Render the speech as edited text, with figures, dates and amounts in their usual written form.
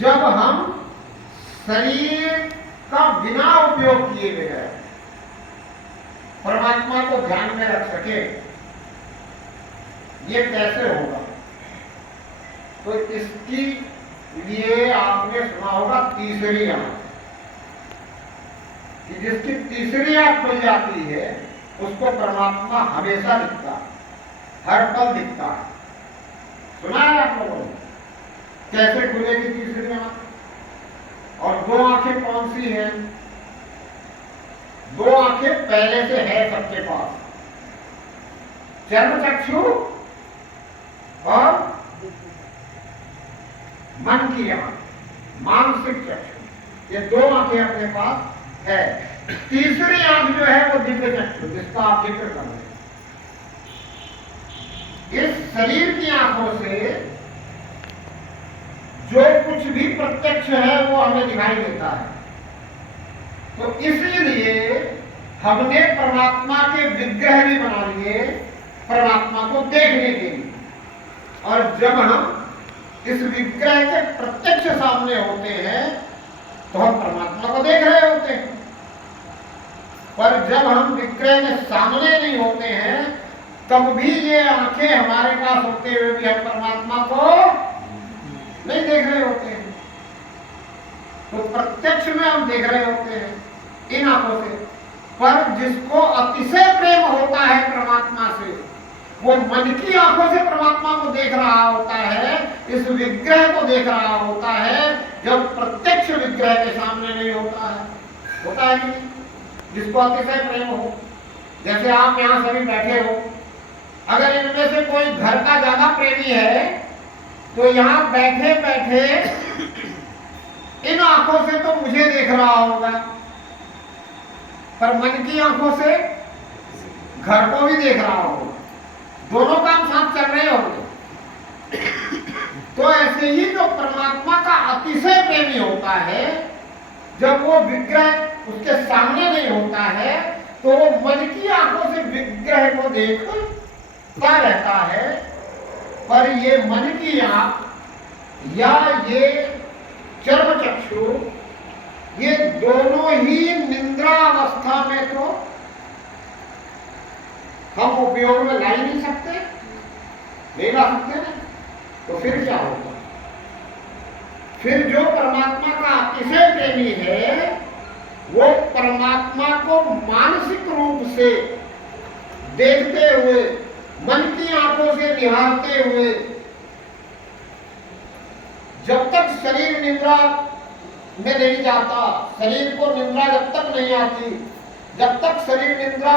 जब हम शरीर का बिना उपयोग किए बगैर परमात्मा को ध्यान में रख सके, ये कैसे होगा? तो इसकी लिए आपने सुना होगा तीसरी आंख, कि जिसकी तीसरी आंख खुल जाती है उसको परमात्मा हमेशा दिखता है, हर पल दिखता है। सुना है आप लोगों ने? कैसे खुलेगी तीसरी आंख? और दो आंखें कौन सी हैं? दो आंखें पहले से है सबके पास, चर्म चक्षु और मन की आंख, मानसिक चक्षु, ये दो आंखें अपने पास है। तीसरी आंख जो है वो दिव्य चक्षु, जिसका आप जिक्र कर रहे हैं। इस शरीर की आंखों से जो कुछ भी प्रत्यक्ष है वो हमें दिखाई देता है। तो इसलिए हमने परमात्मा के विग्रह भी बना लिए परमात्मा को देखने के लिए। और जब हम इस विग्रह के प्रत्यक्ष सामने होते हैं तो हम परमात्मा को देख रहे होते हैं। पर जब हम विग्रह के सामने नहीं होते हैं तब भी ये आंखें हमारे पास होते हुए भी हम परमात्मा को नहीं देख रहे होते हैं। तो प्रत्यक्ष में हम देख रहे होते हैं इन आंखों से। पर जिसको अतिशय प्रेम होता है परमात्मा से, वो मन की आंखों से परमात्मा को देख रहा होता है, इस विग्रह को देख रहा होता है, जब प्रत्यक्ष विग्रह के सामने नहीं होता है। होता है कि नहीं? जिसको अतिशय प्रेम हो, जैसे आप यहाँ सभी बैठे हो, अगर इनमें से कोई घर का ज्यादा प्रेमी है तो यहाँ बैठे बैठे इन आंखों से तो मुझे देख रहा होगा, पर मन की आंखों से घर को भी देख रहा होगा। दोनों काम साथ चल रहे होंगे। तो ऐसे ही जो परमात्मा का अतिशय प्रेमी होता है, जब वो विग्रह उसके सामने नहीं होता है तो वो मन की आंखों से विग्रह को देखता रहता है। पर ये मन की आंख या ये चर्म चक्षु, ये दोनों ही निद्रा अवस्था में तो हम उपयोग में ला ही नहीं सकते, नहीं ला सकते ना। तो फिर क्या होगा? फिर जो परमात्मा का अतिशय प्रेमी है वो परमात्मा को मानसिक रूप से देखते हुए, मन की आंखों से निहारते हुए, जब तक शरीर निद्रा में नहीं जाता, शरीर को निद्रा जब तक नहीं आती, जब तक शरीर निद्रा